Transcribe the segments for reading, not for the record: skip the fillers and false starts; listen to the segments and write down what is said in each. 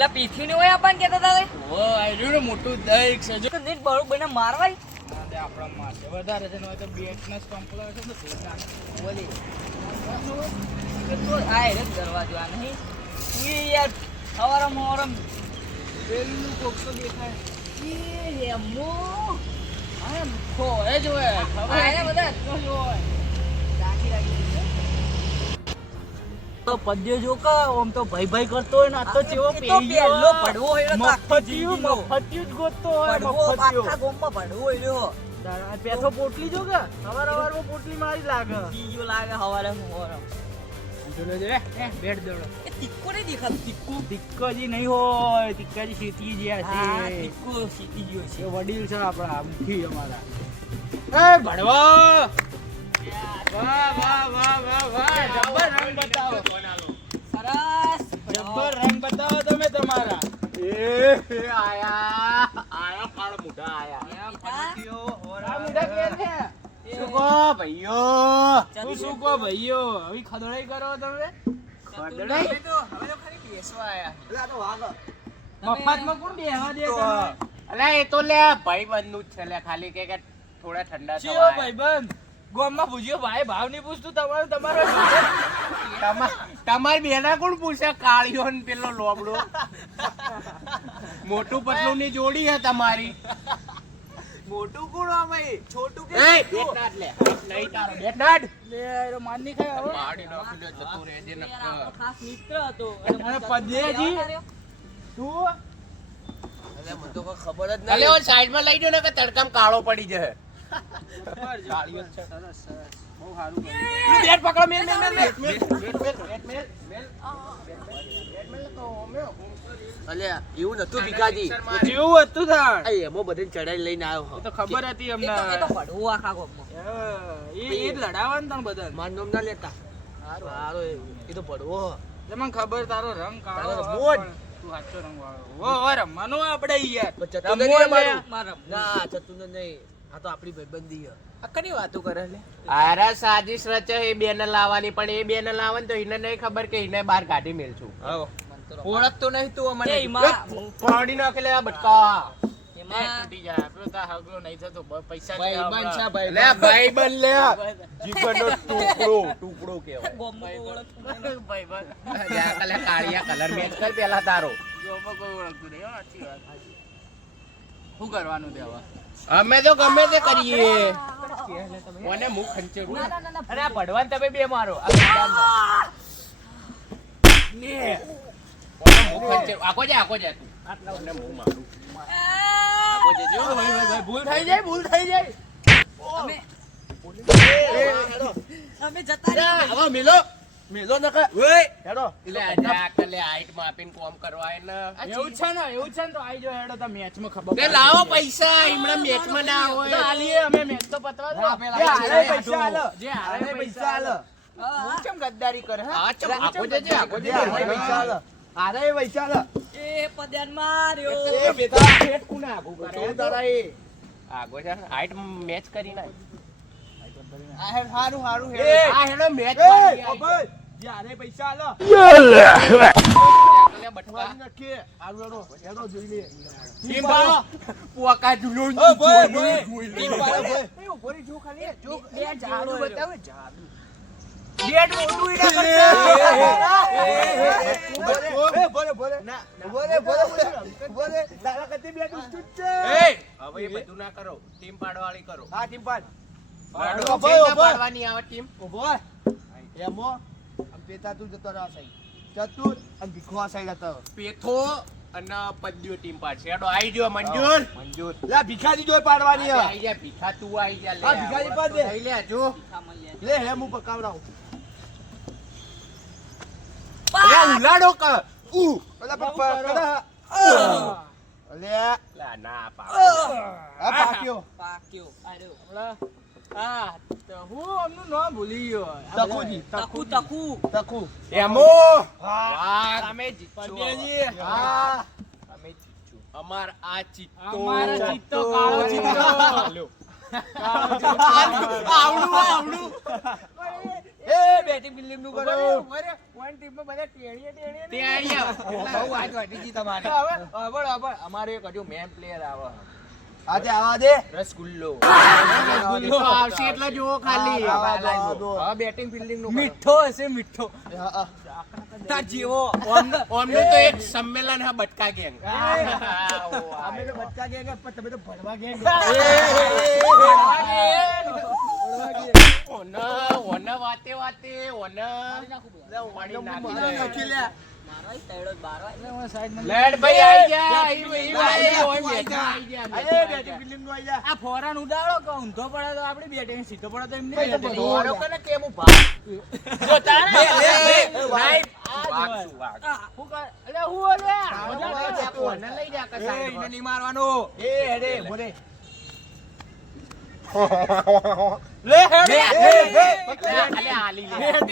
પેલા પીથી ને હોય આપણને કેતા હતા ઓ આયરું ને મોટું દહીં છે જો નીટ બરોબર ને મારવાય આપણા માથે વધારે છે ને તો બેટનેસ કમ્પ્લીટ છે તો બોલી તો આય રે દરવાજો આ નહીં ઈ યાર હવારમ પેલું કોકસો દેખાય ઈ એમો આ ખો એ જો હે ખબર આયા બધા જો હોય રાખી તો પદ્ય જો કે ઓમ તો ભાઈ કરતો હોય ને આ તો ચેવો પેલો પડવો હોય મફતિયું જ ગોતતો હોય મફતિયું આખા ગોમમાં પડવો હોય પેથો પોટલી જો કે હવારમાં પોટલી મારી લાગે ઈયો લાગે હવારે મોરમ જોલે જે બેડ દોડો એ તિક્કો નહીં દેખાતું તિક્કોજી નહીં હોય તિક્કાજી સીટી જ્યા છે તિક્કો સીટી ગયો છે એ વડીલ છે આપણા મુખી અમારા એ ભણવા વાહ જબર રંગ બતાવો સરસ જબર રંગ બતાવો તમે તમારા એ આયા પાડ મોઢા આયા મોઢા કે છે સુકો ભાઈઓ સુકો ભાઈઓ હવે ખદડાઈ કરો તમે ખદડાઈ તો હવે તો ખાલી બેસવા આયા એલા તો વાગ મફતમાં કોણ બેહવા દે તમે અલા એ તો લે ભાઈબંધ નું છે લે ખાલી કે થોડા ઠંડા થવા ચિયો ભાઈબંધ ગોમમાં પૂછ્યો ભાઈ ભાવ નહીં પૂછતું તમારો તમારી બેના કોણ પૂછે કાળીઓ ને પેલો લોબડો મોટું પતલું ની જોડી હે તમારી મોટું કોણ ભાઈ છોટું કે બેટનાડ લે નહીં તારો બેટનાડ લે એરો માન ની ખાય હવે પાડી નાખી લે જતો રે જે નક ખાસ મિત્ર હતો અને પદ્યજી તું અલે મને તો કોઈ ખબર જ અલે ઓ સાઈડ માં લઈ જો ને કે તડકામ કાળો પડી જશે જાળીઓ છે સરસ બહુ સારું કર્યું બેટ પકડો મેલ તો મે અલે એવું નતું ભીખાજી જેવું હતું તાણ આ એમો બધે ચડાઈ લઈને આવ્યો તો ખબર હતી અમને એ તો પડવો આખા ગોમમાં એ લડાવન તણ બધા માન નામ ના લેતા સારો એ તો પડવો મને ખબર તારો રંગ કાળો તારો મોજ. તું સાચો રંગ વાળો ઓ રમવાનું આપણે યાર ના ચતુન નહીં આ તો આપણી ભાઈબંધી છે આ કની વાતો કરે લે અરે સાજીશ રચે એ બેને લાવવાની પણ એ બેને લાવવાની તો એને નહીં ખબર કે એને બહાર કાઢી મેલશું ઓળખતો નહીં તું અમને પાડી નાખે લે બટકા તૂટી જાય આપણો તો હગલો નહીં થતો પૈસા ભાઈબંધ છે ભાઈ લે ભાઈબંધ લે જીવનનો ટુકડો કહેવાય ભાઈબંધ જા કલે કાળિયા કલર મેચ કર પેલા તારો જોમાં કોઈ ઓળખતું નહીં સાચી વાત શું કરવાનું તે હવે અમે તો ગમે તે કરીએ મને મુખ ખંચેડું અરે આ ભડવાન તમે બે મારો ને મને મુખ ખંચેડું આખો જા તું આટલા મને મુખ મારું આખો જજો ભાઈ ભૂલ થઈ જાય અમે જતા રહ્યા હવે મેલો ન કર ઓય હેડો એટલે આ કલે હાઈટ માપીને કોમ કરવા એને એવું છે ને તો આઈ જો હેડો તો મેચ માં ખબર કે લાવો પૈસા ઈમણા મેચ માં ના હોય આલીએ અમે મેચ તો પતવા દો જે પૈસા આલો હું કેમ ગદ્દારી કરે હા ચમ આપો દેજે પૈસા આલો આરે પૈસા આલો એ પદ્યાન માર્યો એ બેટા ફેટ કુના આગો કરે તારા એ આગો છે હાઈટ મેચ કરી નાખ આ હે હારું હે આ હેડો મેચ કરી ઓબલ યારે પૈસા આલો લે બટકા નખે આલો હેડો જોઈ લે ટીમ પાડો પોકા જુલો ટીમ પાડો એ ઉભરી જો ખાલી જો બે જાડુ બતાવે જાડુ બેટ મોટું ઈડા કરતા બોલે ના બોલે તારા કતે બેટ ઉસ્તુત છે એ હવે એ બધું ના કરો ટીમ પાડવાળી કરો હા ટીમ પાડ પાડવાની આવે ટીમ ઉભો એમો આમ પેતા તું જતો રહો સાઈ ચતુર અને ભીખવા સાઈડ હતો પેથો અને પદ્યો ટીમ પાડશે હેડો આઈ જો મંજૂર લા ભીખાજી જોઈ પાડવાની આઈ જા ભીખા તું આઈ જા લે હા ભીખાજી પાડ દે લઈ લે જો લે હે હું પકાવરાઉ લે ઉલાડો ક પેલા પપ્પા કડા લે લા ના પાક આ પાક્યો આર્યો હા તો હું અમનું નામ ભૂલી ગયો તકુજી તકુ એમો વાહ તમે જીતો પદ્યાજી હા તમે જીતો અમાર આ ચિત્તો કાળો ચિત્તો આવડું એ બેટિંગ ફિલ્ડિંગ નું કરો તે આઈ જાવ. બહુ વાત વાટી તમારે હવે અમારે એક હજુ મેન પ્લેયર આવે આજે આવા દે રસગુલ્લો રસગુલ્લો. આવશે એટલે જુઓ ખાલી આવા દો, આવા દો. હવે બેટિંગ ફિલ્ડિંગ નું મીઠો હશે મીઠો તાર જેવો ઓમનું તો એક સંમેલન હા બટકા ગેંગ અમે તો બચકા ગયા પણ તમે તો ભણવા ઓને વાતે વાતે ઓને નાખી દે. લેડ ભાઈ આઈ જા ઈ ભાઈ ઓય બેઠા આઈ જા. આ ફોરાન ઉડાડો કે ઊંધો પડે તો આપડી બેટિંગ સીધો પડે તો એમને દોડો કે ને કેમ હું ભાગ જો તારે ભાગ શું ભાગ હું કર અરે હું અરે ઓને લઈ જા કે એને સાઈડ નહીં મારવાનું એ હેડે બોલે લે હેડે અલે આલી લે આલી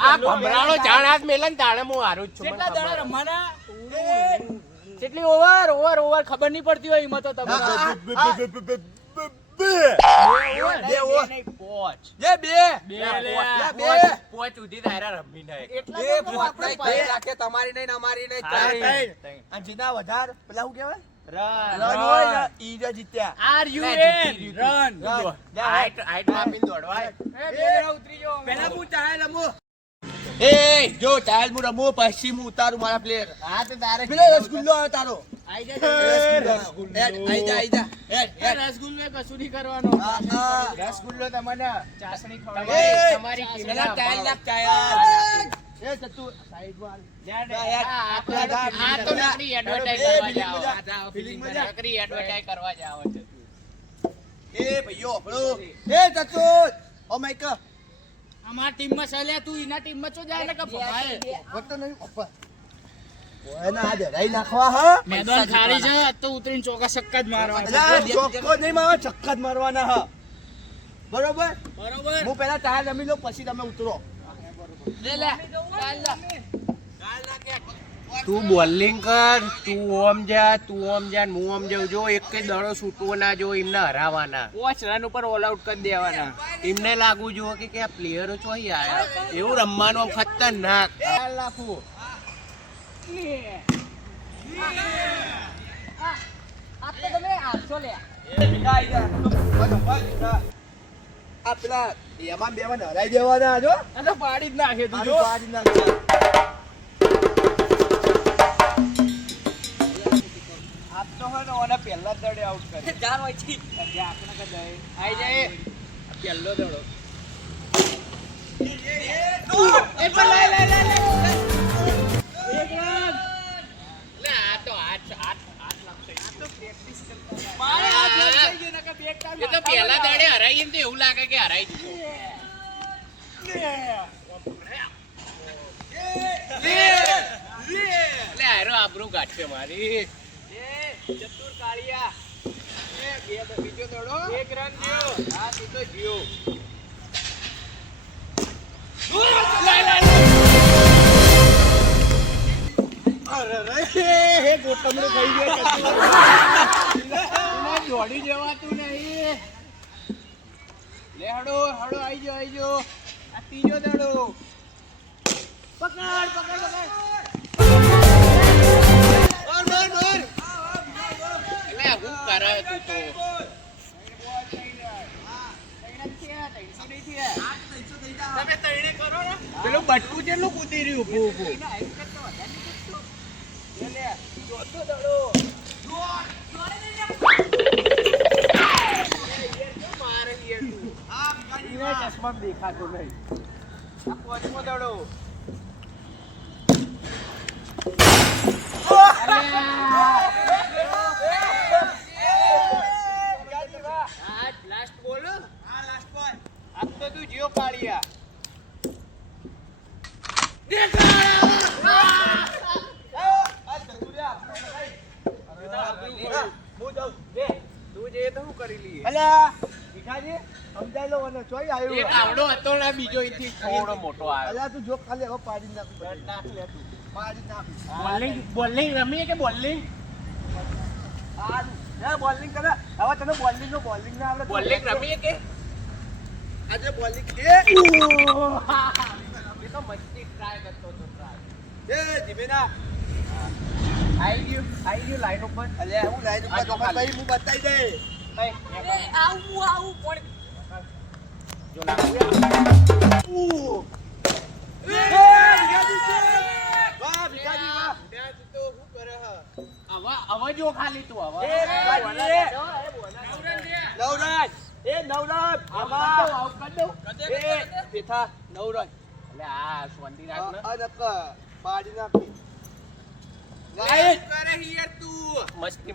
આ ભમરાળો જાણ હાથ મેલે ને તાણે હું હારું જ છું મને કેટલા દાડા ખબર. રમવાના કેટલી ઓવર ખબર નહીં પડતી હોય એમાં તો તમે બે ઓવર. નહીં, પોચ. જે બે પોચ સુધી તારા રમી નહીં. એટલા તો આપણે રાખે તમારી નહીં અમારી નહીં અને જીના વધાર પેલા શું કહેવાય રન હોય ને ઈ જ જીત્યા રન હાઈટ માપીને દોડવાય. પેલા હું ચાલ રમું એ જો ચાલ હું રમું પછી હું ઉતારું મારા પ્લેયર હા તો તારે પેલો રસગુલ્લો આવે તારો આઈ જા રસગુલ્લો કશું નહીં કરવાનો રસગુલ્લો તમને ચાસણી તમારી પેલા ચાલ કિંમત નાખ ચાલ એ ચતુ સાઈડ વાળ આ તો નકરી એડવર્ટાઈઝ કરવા જાવ નકરી એડવર્ટાઈઝ કરવા જાવ છે. એ ભઈઓ આપણો એ ચતુ ઓ માઈક અમાર ટીમમાં ચાલ્યા તું એના ટીમમાં ચો જાય ને કે ભાઈ વખત નહીં ઉપર ઓયના આજે રાઈ નાખવા હા મેદાન ખાલી છે આજ તો ઉતરીને ચોકા સક્કા જ મારવા છે. અલા ચોક્કો નહીં મારવા છક્કા જ મારવાના હા બરોબર બરોબર હું પેલા ટાયર રમી લઉં પછી તમે ઉતરો લે તું બોલિંગ કર તું ઓમ જા ને હું ઓમ જાઉં જો એક જ દડો છૂટવો ના જો એમને હરાવાના 5 રન ઉપર ઓલ આઉટ કરી દેવાના એમને લાગુ જો કે આ પ્લેયરો ચોઈ આયા એવું રમવાનું આમ ખતરનાક લાખું આ પેલા એમાં બેમાં હરાઈ દેવાના જો અને પાડી જ નાખે તું જો પાડી નાખજો. આ તો હે ઓને પહેલા દડે આઉટ કરી જાન હોય છે આઈ જાય પહેલો દડો લે આ તો આઠ લાગશે આ તો પ્રેક્ટિસ એ તો પહેલા દડે હરાઈ એમ તો એવું લાગે કે હરાઈ દીધું હારો આબરૂ કાઢશે મારી ચતુર કાળિયા બીજો દડો 1 રન જીઓ હા સીધો જીઓ જોડી જવાતું નહીં લે હડો આઈ જો આ ત્રીજો દડો પકડ એટલે હું કરે તું તો તમે તૈણે કરો ને પેલું બટકું કેટલું કૂદી રહ્યું ઊભું દેખાતો નહીં આ પાંચમો દડો લાસ્ટ બોલ હા લાસ્ટ બોલ આજ તો તું જીઓ કાઢિયા તું જે તો શું કરી લઈએ અલા ભીખાજી સમજાઈ લો અને ચોઈ આવ્યું એક આવડો હતો ને બીજો અહીંથી થોડો મોટો આવ્યો અલા તું જો ખાલી હવે પાડી નાખ નાખ લે તું પાડી નાખ બોલિંગ રમીએ કે બોલિંગ આ એ બોલિંગ કરે હવે તને બોલિંગ નો આવડે બોલિંગ રમીએ કે આજે બોલિંગ એ એ તો મસ્તી ટ્રાય કરતો તો ટ્રાય ધીમે ના આઈ ગયું લાઈન ઉપર અલ્યા હું લાઈન ઉપર તો ભાઈ હું બતાઈ દે આવું પણ જો લાગુ વાહ ભીખાજી વાહ તો શું કરે હ આવા જો ખાલી તું આવા એ નવરાજ એ નવરાજ આમાં એ બેઠા નવરાજ એટલે આ સ્વંદી રાખ ને અનક પાડી નાખી ગાઈડ કરે હિયર તું મસ્તી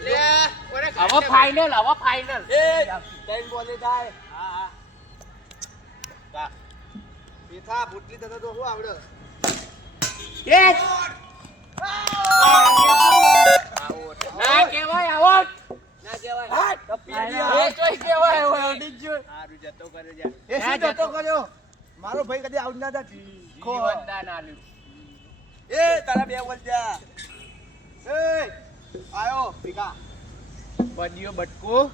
લે ઓરે હવે ફાઇનલ એ ટાઈમ બોલે જાય હા કા બેઠા ભૂટલી તને તો શું આવડે કેચ ના કહેવાય આઉટ ના કહેવાય એ ચોઈ કહેવાય હવે અડી જ હારું જતો કરે જા એ શું જતો કર્યો મારો ભાઈ કદી આઉટ ના થા જીવનદાન આલ્યું એ તારા બે બોલ જા એ આયો ભીખા બડિયો બટકો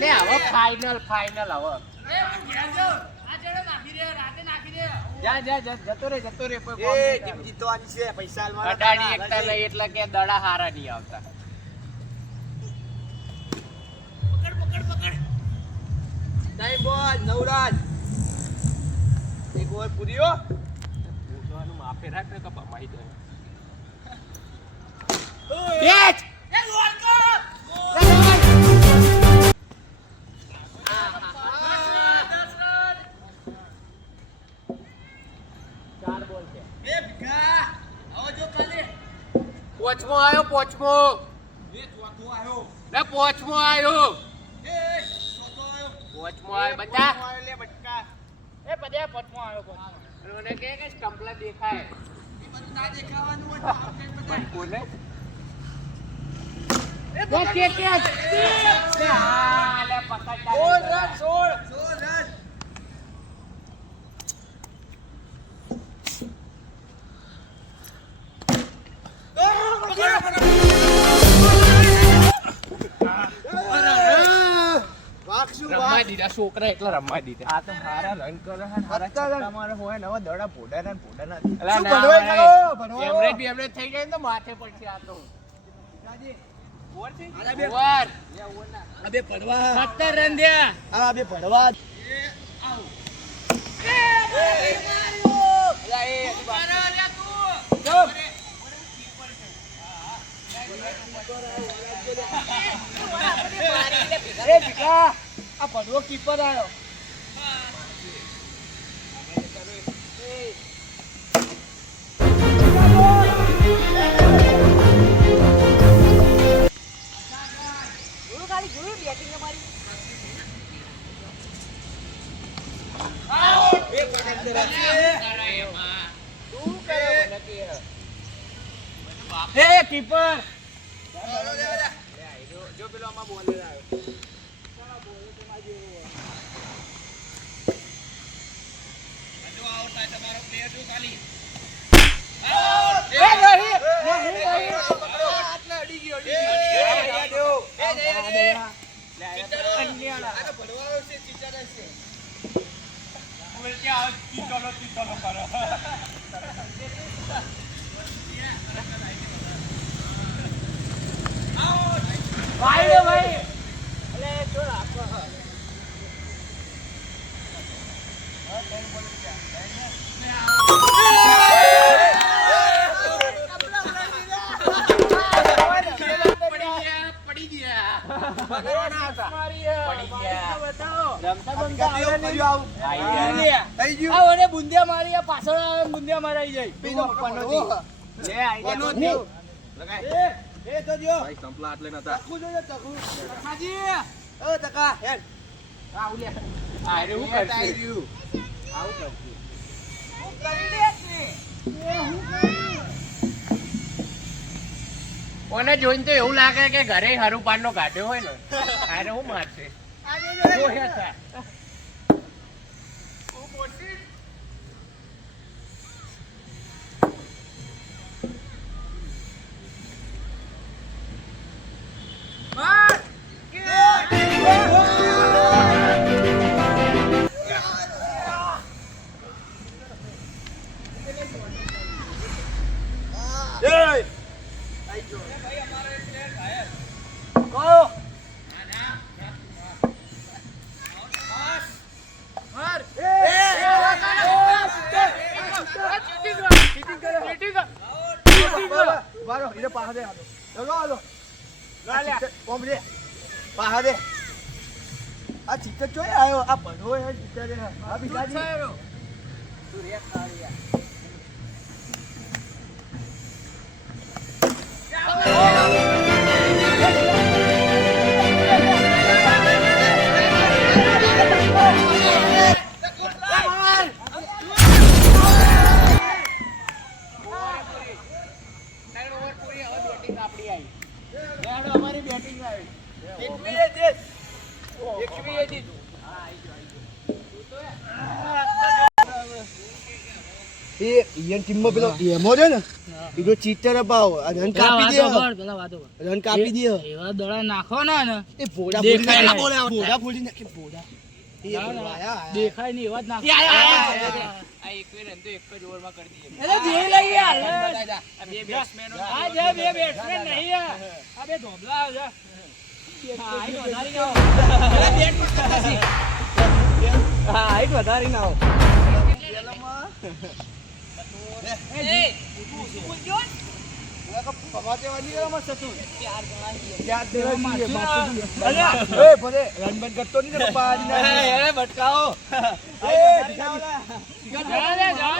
લે હવે ફાઇનલ હવે જા જતો રે કોઈ એ ટીમ જીતવાની છે પૈસા આલવાના અડાડી એકતા નહીં એટલે કે દડા હારા નહીં આવતા ટાઈમ બોલ નવરાજ એક ઓવર પૂરીઓ પોતાનું માફે રાખ ને કપા માઈ દે કેચ પોચમો આવ્યો પોચમો આવ્યો બચ્ચા એ પદે પટમો આવ્યો મને કે સ્ટમ્પલા દેખાય કોને કે હા લે પકડ 16 રન રમવા દીધા છોકરા એટલા રમવા દીધા આ તો હારા રન કરે હારા તમારે હોય નવા દડા પોડાના એવરેજ થઈ જાય ને તો માથે પડશે આ તો અબે પડવા 17 રન થયા આ બે પડવા આ પડવો કીપર આવ્યો કીપર જો પેલો આમાં બોલે આવ્યો ભાઈ બુંદિયા મારી પાછળ બુંદિયા મારી જાય કોને જોઈને તો એવું લાગે કે ઘરે હરુપાન નો કાઢ્યો હોય ને અરે હું મારશે આ ચિત્તર ચોય આવ્યો આ બધો હે ચિત્તર આ બીજાજી તું રે ખાલી અમારી બેટિંગ આવી ટીમમાં પેલો એમો છે ને એ ચીટર અપાવો રન કાપી દે રન કાપી દે એવા દડા નાખો ને એ ભોડા દેખાય નહીં. ભોડા ફોડી નાખે ભોડા એ ભોડા દેખાય નહીં એવા જ નાખો. આ એક રન તો એક જ ઓવરમાં કરી દઈએ. અરે જે લઈ યાર આ બે બેટ્સમેનો આ જે બે બેટ્સમેન નહીં આ બે ધોબલા છે. હાઈટ વધારી આવો. હાઈટ વધારી ના રન કરતો નહીં જા, જા, જા.